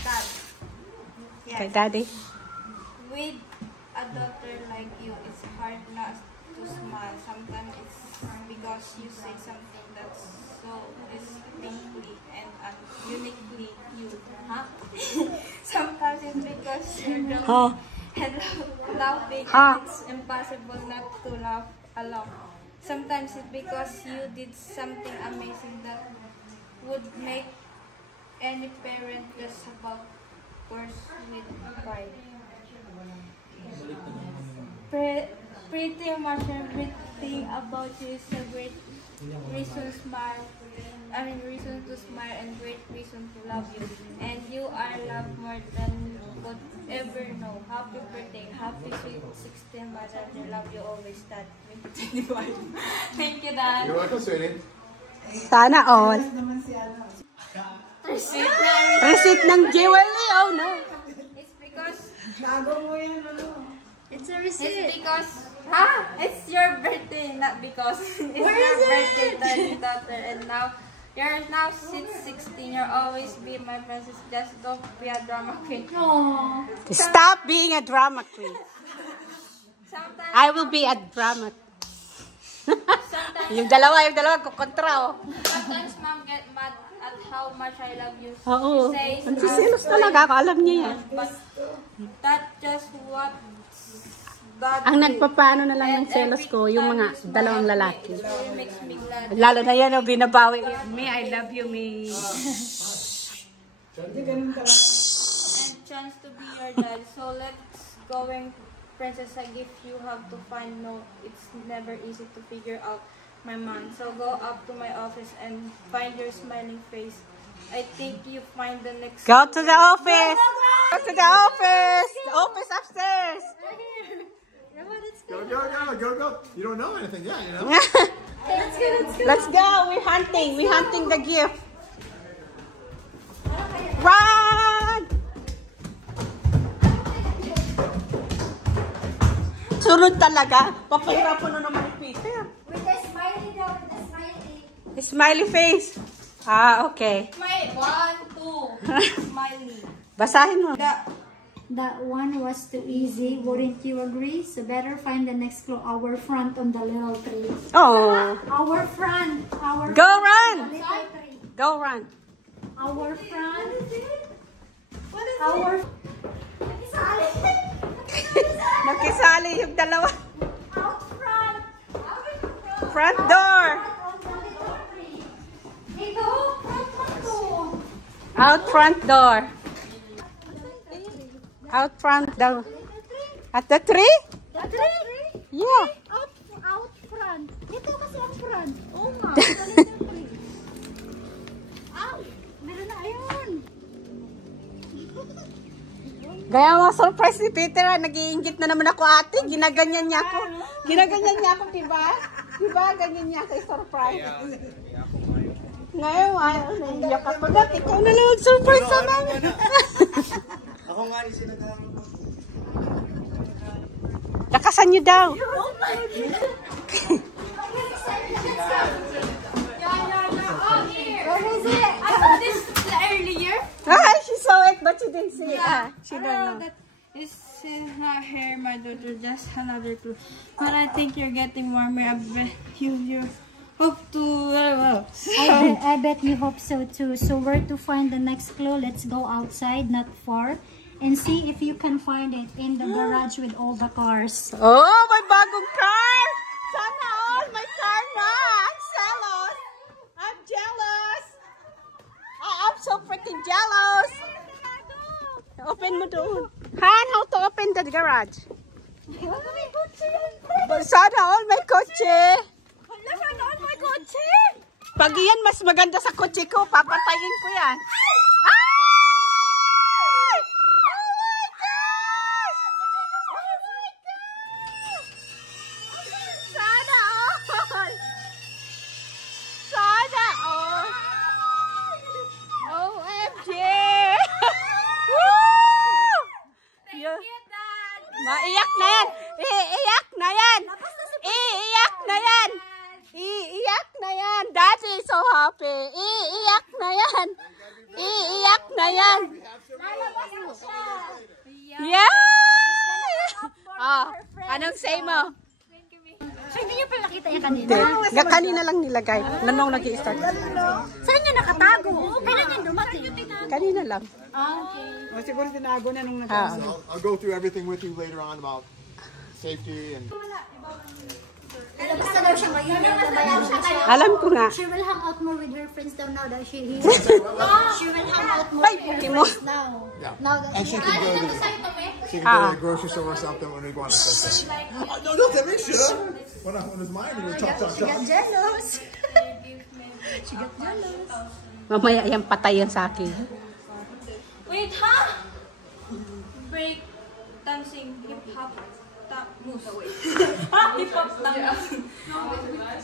Dad. Yes. Kay Daddy. With a daughter like you, it's hard not to smile. Sometimes it's because you say something that's so distinctly and uniquely you. Huh? Sometimes it's because you're drunk and laughing and it's impossible not to laugh along. Sometimes it's because you did something amazing that would make any parent just about burst with pride. Pretty much everything about you is a great reason to smile. Reason to smile and great reason to love you. And you are loved more than you could ever know. Happy birthday, happy sweet 16th mother. I love you always, Dad. Thank you, Dad. You're welcome, sweetie. Sana all. Receipt ng jewelry, oh no. It's because It's a receipt. it's because it's your birthday, not because it's your birthday, darling daughter, and now you're now 16. You'll always be my princess. Just don't be a drama queen. Aww. Stop being a drama queen. Sometimes I will be a drama. yung dalawa kukontra, oh. sometimes mom get mad at how much I love you. Oo. She says, Nagsisilos talaga ako, alam niya yan. but that's just what God Ang do. nagpapaano na lang ng And selos ko, every yung time mga you smile dalawang at me, lalaki. it really makes me glad. Lalo na yan, oh, binabawi. Me, I love you, me. And chance to be your dad. So let's going, princess. A gift you have to find. No, it's never easy to figure out my man. So go up to my office and find your smiling face. I think you find the next. Go to the office. Go to the office. The office upstairs. Go. You don't know anything yet, you know? Let's go. We're hunting. We're hunting the gift. Run! Sunod talaga. Papahirapan na naman ni Peter. With the smiley daw, with the smiley. Smiley face. Okay. Smile. 1, 2. Smiley. Basahin mo. That one was too easy, wouldn't you agree? So better find the next clue, our front on the little tree. Oh. Our front. Our Go front run. on the little tree. Go run. Our front. What is our Nakisali yung dalawa. out front. Front door. On the little tree. Hey, go front to. Out front door. Out front door. At the tree? The tree? Yeah. Out front. Ito kasi ang front. Oo nga, the little tree. Out. Meron na, ayun. Gaya mga surprise ni Peter, nag-iingit na naman ako ate. Ginaganyan niya ako. Ginaganyan niya ako, diba? Diba? Ganyan niya ako surprise. Ngayon, naiiyak ako. Dati, ikaw na lang mag-surprise sa namin. Ako nga yung sinagamit ko. Lakasan niyo daw. What is it? I saw this earlier. She saw it, but she didn't see it. She don't know. That this is not hair, my daughter. Just another clue. But I think you're getting warmer. I bet you hope to. I bet you hope so too. So where to find the next clue? Let's go outside, not far, and see if you can find it in the garage with all the cars. Oh, may bagong car! Sana all, may car na! I'm jealous! I'm jealous! I'm so freaking jealous! Open mo doon. Han, how to open the garage? Sana all, may kotse! Sana all my kotse! Pag yan mas maganda sa kotse ko, papatayin ko yan. Maiyak na yan! Iiyak na yan! Iiyak na yan! Iiyak na yan! Daddy, is so happy. Iiyak na yan. Iiyak na yan. Yeah! Oh, anong say mo? So, hindi niyo pala nakita niya kanina? Kanina lang nilagay. Nanong nag-i-start. Saan niya nakatago? Kailan niya dumating? Kanina lang. Okay. Siguro tinago na nung I'll go through everything with you later on about safety and. Basta daw siya ngayon. Alam ko nga. She will hang out more with her friends now that she will hang out more with her friends now. Yeah. Now that And she can go to the grocery store or something when we go on a trip. No, don't tell me, shut up. When it's mine, we're talk. jealous. She got jealous. Mamaya yan patay yan sa akin. Wait, ha? Break dancing, hip hop, tap moves. Hip hop, tap moves.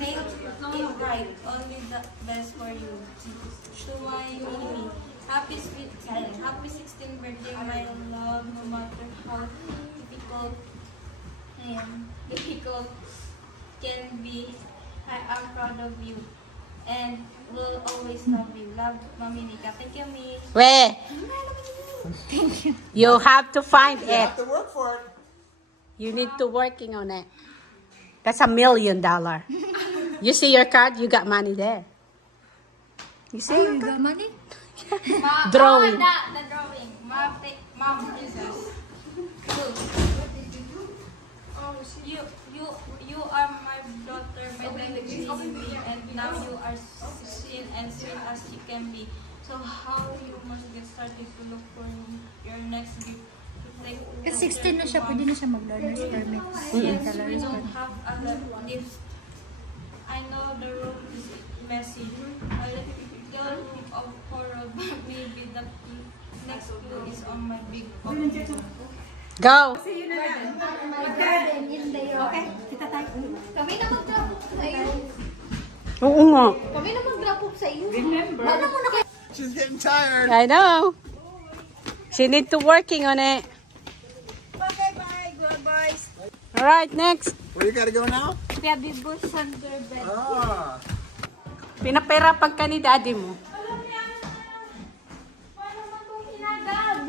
Make it right. Only the best for you. To my Mimi. Happy 16th birthday, my love. No matter how difficult can be, I am proud of you. And will always love you. Love, Mami Mika. Thank you, Mi. Weh. You have to find You it. have to work for it. You need to working on it. That's $1 million. You see your card? You got money there. You see? You got money? Drawing. The drawing. Mom, Jesus. You are my daughter, my baby, and now you are seen and sweet as you can be. So how you must get started to look for your next gift. Kasi 16 na siya, pwede na siya mag-learner's permit. Yes, we don't have other gifts. I know the room is messy. A little of horror, but maybe the next clue is on my big book. Go. Garden in there. Okay, kita tayo. Kami na mag-drop off sa iyo. Oo nga. Kami na mag-drop off sa iyo. Remember? Wala mo na kayo. She's getting tired. I know. She need to working on it. Okay, bye. Good boys. All right, next. Where you gotta go now? Baby Bush under bed. Ah. Pinapahirapan ka ni daddy mo. Paano man kung hinagad?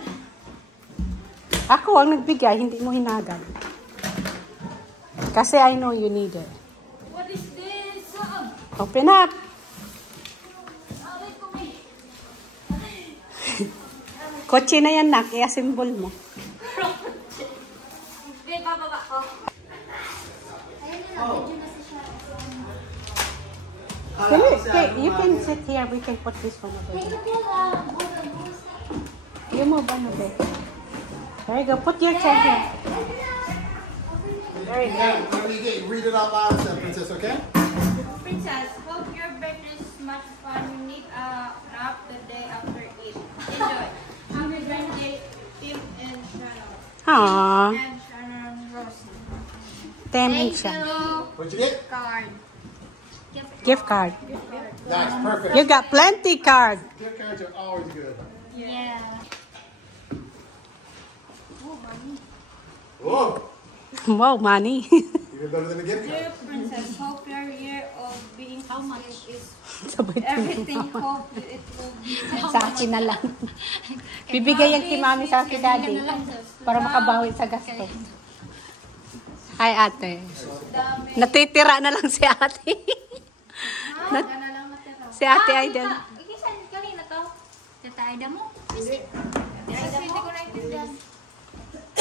Ako ang nagbigay, hindi mo hinagad. Kasi I know you need it. What is this? Open up. Away ko may. Kotse na yan, nak. I-assemble mo. Okay, bababa ko. You can sit here. We can put this one over here. You move on over there. There you go. Put your chair here. There you go. Yeah, what do you get? Read it out loud, then, Princess, okay? Princess, hope your birthday is much fun. You need a nap the day after it. Enjoy. Happy birthday, Tim and Shannon. Aww. And Shannon Rosie. Thank Thank you. What'd you get? Card. Gift card. That's perfect. You got plenty card. Gift cards are always good. Yeah. Whoa! Wow, money. Even better than a gift card. Dear Princess, hope your year of being how much is Sabay everything. Hope it will be sa akin na lang. Bibigay yan kay mami sa akin, daddy. Para makabawi sa gasto. Hi, ate. Natitira na lang si ate. Si ate Aiden. Ikisan kanina to. Tata Aida mo? Kasi hindi ko naintindihan.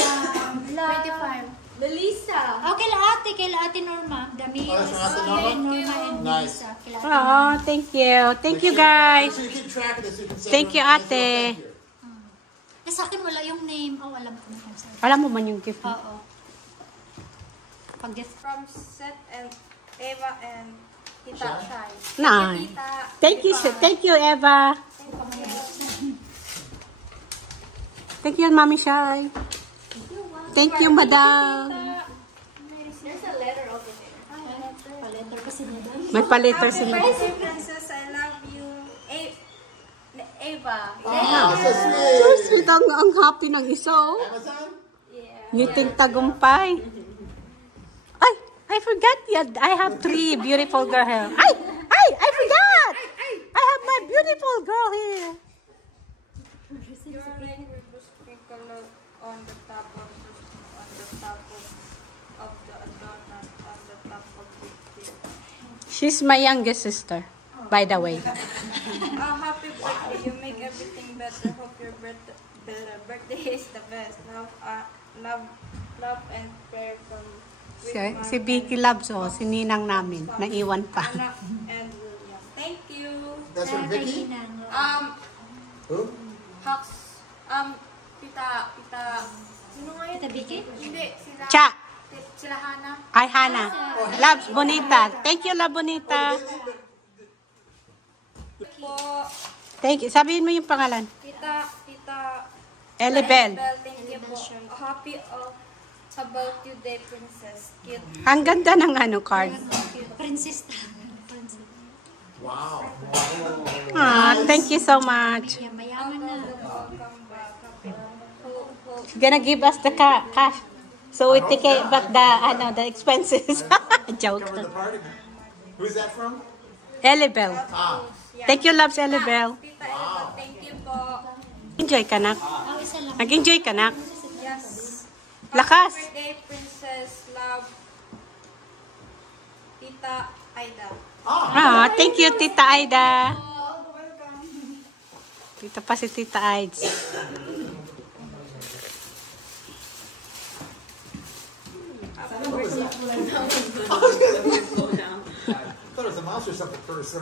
25. Melissa. Oh, kay Ate Norma. Dami. Oh, that's from Ate Norma? Norma and Nice. Melissa. Kila Oh, thank you. Thank you, guys. So you keep track of this. So you can say Thank you, when- ate. Eh, sa akin wala yung name. Oh, alam ko na kung saan. Alam mo man yung gift mo? Oo. Pag-gift. From Seth and Eva and Tita Shai. Nice. Thank you, Eva. Thank you, Mami Shai. Thank you, Madam. There's a letter over there. Paletter kasi niya doon. May paletter si Happy Madam. birthday, Princess. I love you. Eva. Ah, so So sweet. sweet, ang happy ng isa, oh. Amazon? Yeah. Ngiting tagumpay. Ay, I forgot yet. I have 3 beautiful girl here. Ay, I forgot. She's my youngest sister, by the way. Happy birthday. You make everything better. Hope your birthday is the best. Love and prayer from Si Vicky loves, si Ninang namin. Naiwan pa. Anak and William. Thank you. That's from Vicky? Who? Hux. Tita. Sino nga yun? Tita Vicky? Hindi, sila. Cha! Sila Hana. Ay, Hana. Loves, Bonita. Thank you, Love Bonita. Po. Thank you. Sabihin mo yung pangalan. Tita. Elibel. Thank you po. Happy about you day, princess. Cute. Ang ganda ng card. Princess. Wow. Thank you so much. Mayaman na. Welcome back. She's gonna give us the cash. So we take back the expenses. Joke. Cover the party. Who's that from? Elibel. Thank you, loves Elibel. Tita Elba, thank you po. Enjoy ka na. Isa lang. Nag-enjoy ka na. Yes. Lakas. Happy birthday, Princess Love. Tita Aida. Thank you, Tita Aida. Dito pa si Tita Aids. I thought it was a mouse or something first.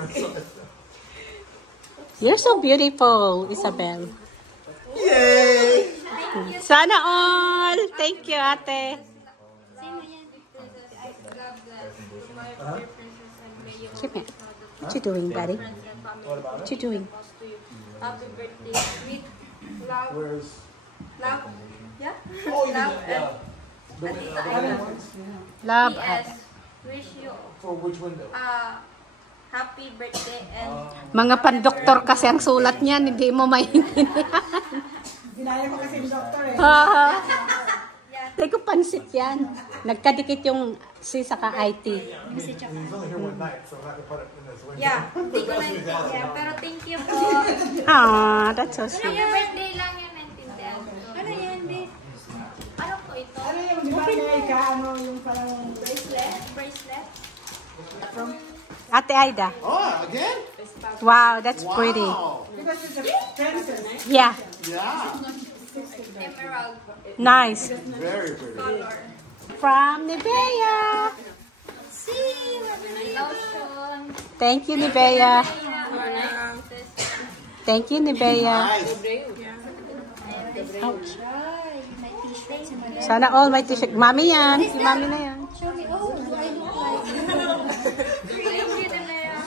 You're so beautiful, Isabel. Yay! Sana all. Thank you, ate. Come here. What you doing, buddy? What you doing? Happy birthday, sweet love. Where's... Love. Yeah? Oh, you Love did, yeah. and Tita Aida. Love, PS. ate. Wish you For which window? happy birthday and Mga pandoktor kasi ang sulat niyan, hindi mo maintindihan. Ginaya ko kasi yung doktor eh. Hindi ko pansit yan. Nagkadikit yung saka IT. He's only here one night, so I'm not going to put it in this window. yeah, hindi ko na pero thank you po. That's so sweet. Your birthday lang yun, naintindihan. Ano yan, babe? Ano po ito? Ano yung di ba kaya ka, ano yung parang... Bracelet? Ate Aida. Oh, again? Wow, that's pretty. Wow. Because it's a princess. Yeah, Yeah. Emerald nice. Very pretty. color. From Nivea. Lotion. Thank you, Nivea. Thank you, Nivea. Nice. Ouch. My t-shirts. Sana all my t-shirt. Mami yan. Si Mami na yan. Show me. Oh, do I look like... Thank you, Danaya.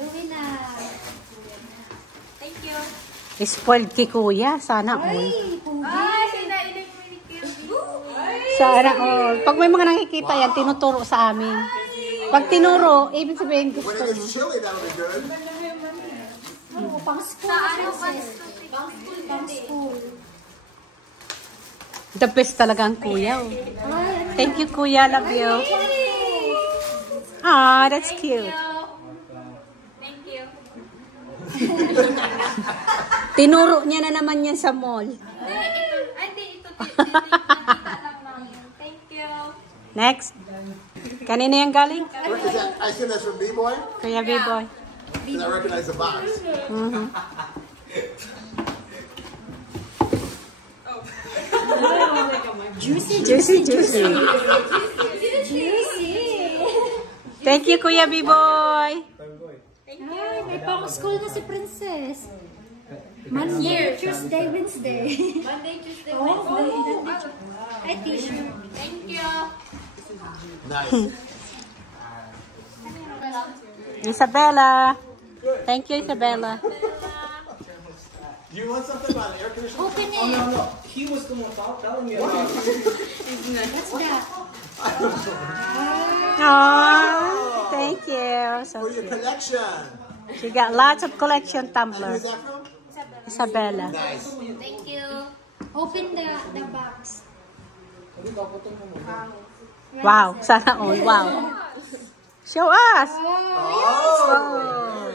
Uwi na. Thank you. Spoiled ki kuya. Sana all. Ay, pugi. Sinainig mo ni Kirby. Sana all. Pag may mga nakikita yan, tinuturo sa amin. Pag tinuro, ibig sabihin When gusto it mo. gets chilly, that'll be good. Oh, pang school. Sa ano pa? Pang school. The best talaga ang kuya. Oh. Thank you, kuya. Love you. That's cute. Thank you. Tinuro niya na naman yan sa mall. Hindi, ito. Nakita lang namin. Thank you. Next. Kanina yung galing? Is that, I assume that's from B-Boy? Kuya B-Boy. Because I recognize the box. Juicy, juicy. Juicy. Thank you, Kuya B-Boy. Ay, may pang school na si Princess. Monday, Tuesday, Wednesday. Monday, Tuesday, Oh, Wednesday. Ay, t-shirt. Thank you. Nice. Isabella. Thank you, Isabella. Do you want something about an air conditioner? Open it. No. He was the one telling me about it. What's that? Aww, thank you. So For your collection. she got lots of collection Who's tumblers. that from? Isabella. Nice. Thank you. Open the box. Wow, sana all. Wow. Show us. Oh.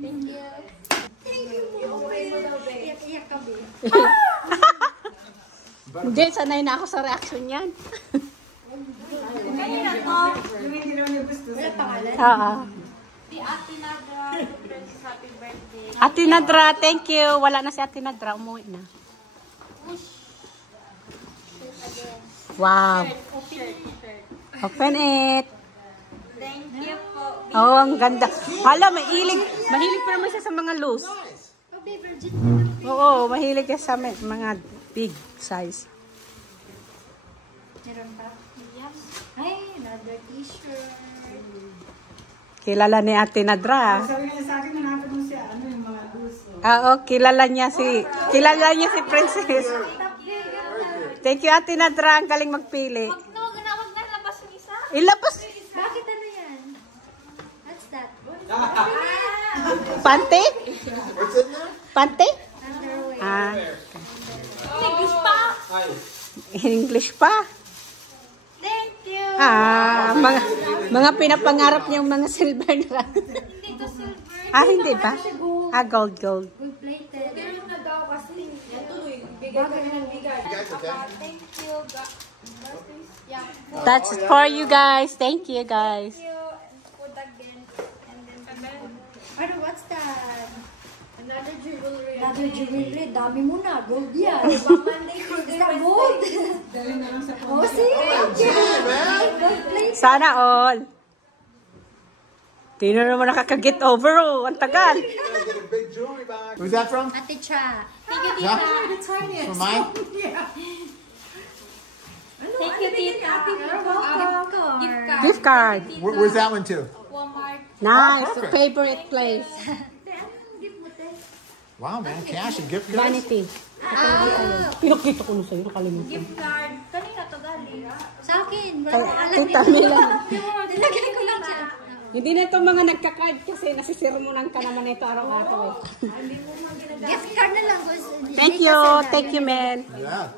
Thank you. Iyak-iyak kami. Hindi, sanay na ako sa reaction yan. Kanina to. Yung hindi naman yung gusto. Wala pangalan. Oo. Si Ate Nadra, Princess, happy birthday. Ate Nadra, thank you. Wala na si Ate Nadra. Umuwi na. Wow. Open it. Thank you po. Oh, ang ganda. Hala, mahilig. Mahilig pa naman siya sa mga loose. Oo, mahilig siya sa mga big size. Meron pa? Ay, another t-shirt. Kilala ni Ate Nadra. Sabi niya sa akin, hanapin mo siya, ano yung mga gusto. Kilala niya si Princess. Thank you, Ate Nadra. Ang galing magpili. Wag na labas yung isa. Ilabas. Bakit ano yan? What's that? Pante? What's in there? Pante? Underwear. Ah, English pa. English pa. Thank you. Mga pinapangarap niyang mga silver na. Hindi to silver. Hindi ba? Gold. Gold plated. Meron na daw kasi. You guys okay? Thank you. Yeah. That's for you guys. Thank you, guys. Thank you. And food again. And then Ano, what's that? another jewelry. Another jewelry. Dami mo na. Gold yan. Is that gold? Oh, see? Gold plated. Sana all. Di na naman nakaka-get over, oh. Ang tagal. Get a big jewelry box. Who's that from? Ate Cha. Thank you, Yeah? Tita. From mine? Thank you, Tita. Gift card. Where's that one to? Walmart. Nice. perfect. Favorite place. Wow, man. Cash and gift cards? Vanity. Pinakita ko na sa'yo. Nakalimutan. Gift card. Kanina to galing. Sa akin. Wala ko alam Tita Mila. Nilagay ko lang siya. Hindi na itong mga nagka-card kasi nasisirmonan ka naman ito araw-araw. Gift card na lang. Thank you. Thank you, man. Yeah.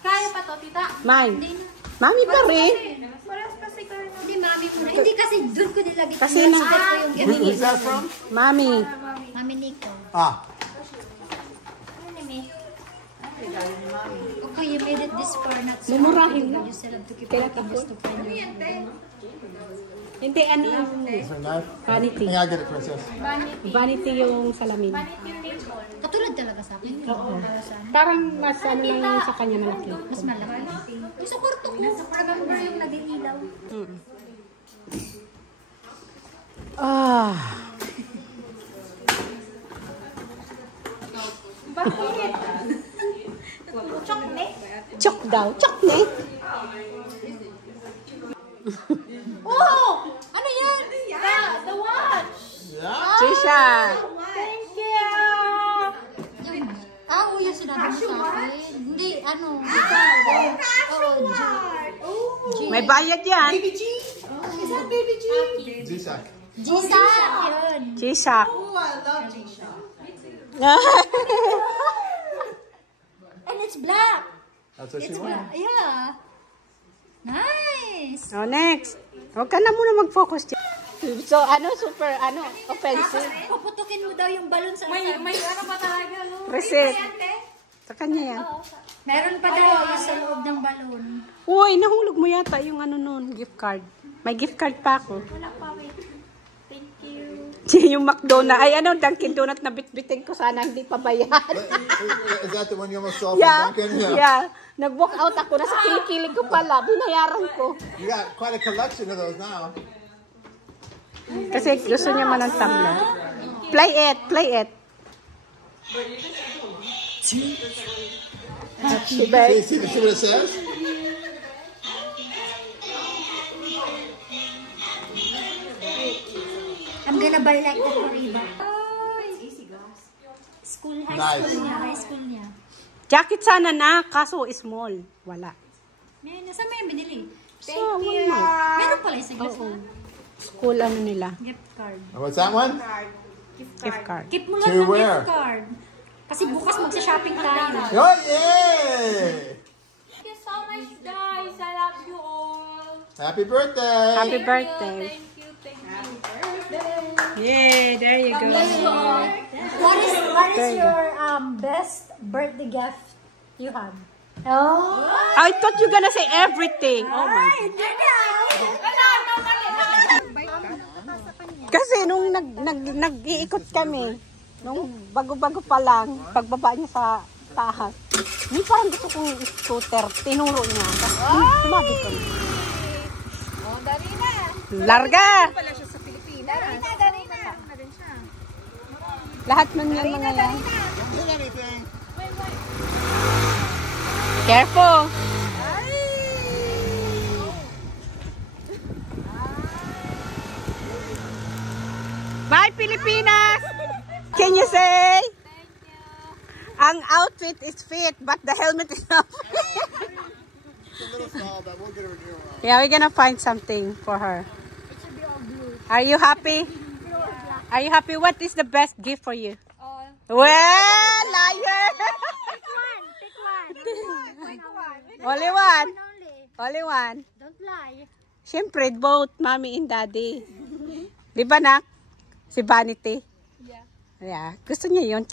Kaya pa to, Tita. Mine. Mami pa rin. Parang kasi kayo. Hindi, mami mo na. Hindi kasi doon ko nilagay. Kasi Yung na- sister ko yung gift. Who's that from? Mami. Mami Nico. Ah. Okay, you made it this far. Not so Mumurahin hard. na. You still have to keep working just to find it. Hindi, ano yung Is there a knife? vanity. Yeah, I'll get it, princess. Vanity yung salamin. Katulad talaga sa akin. Oo. Parang mas ano lang yung sa kanya malaki. Mas malaki. Yung sa kwarto ko. Remember yung naging ilaw. Ah. Bakit? Chocolate? Chok daw. Chocolate. Oh! Ano yan? The watch! Yeah. Trisha. Thank you! Oo, yung sinabi mo sa akin. Hindi, ano. Oo, May bayad yan. G-Sack. Gisa. Yun. G-Shock. And it's black. That's what she It's wanted. black. Yeah. Nice. Oh, next. Huwag ka na muna mag-focus dyan. So, super, offensive. Puputukin mo daw yung balon sa May ano pa talaga, no? Receipt. Sa kanya yan. Meron pa daw yung sa loob ng balon. Uy, nahulog mo yata yung gift card. May gift card pa ako. Wala pa, wait. Thank you. Yung McDonald's. Ay, Dunkin' Donut na bitbitin ko sana hindi pa bayad. Is that the one you almost saw from Yeah. Dunkin'? Yeah. Nag-walk out ako. Nasa kilikili ko pala. Binayaran ko. You got quite a collection of those now. Kasi gusto niya man ng tumbler. Play it. Play it. Diba? See what it says? I'm gonna buy like that for Eva. School, high Nice. school niya, high school niya. Jacket sana na, kaso small. Wala. May, saan mo yung binili? So, Walmart. Meron pala yung saglas Oo. School nila. gift card. And what's that one? Gift card. Keep mo lang To ng where? gift card. Kasi bukas magsa-shopping tayo. Oh, yay! Thank you so much, guys. I love you all. Happy birthday! Happy birthday. Thank you. Yay, there you go. What is your best birthday gift You have. Oh. I thought you're gonna say everything. Oh my God. Kasi nung nag-iikot kami, nung bago-bago pa lang, pagbaba niya sa taas, hindi parang gusto kong scooter, tinuro niya. Tapos, sumabi ko na. Oh, dali na. Larga! Pala siya sa Pilipinas. Dali na. Lahat man yan mga yan. Don't hit anything. Careful! Bye, Pilipinas! Can you say? Thank you. Ang outfit is fit, but the helmet is not fit. It's a little small, but we'll get her a new one. Yeah, we're gonna find something for her. Are you happy? Are you happy? What is the best gift for you? All. Well, liar! Only one. Only one. Don't lie. Siyempre, both mommy and daddy. Di ba, nak? Si Vanity? Yeah. Yeah. Gusto niya yun.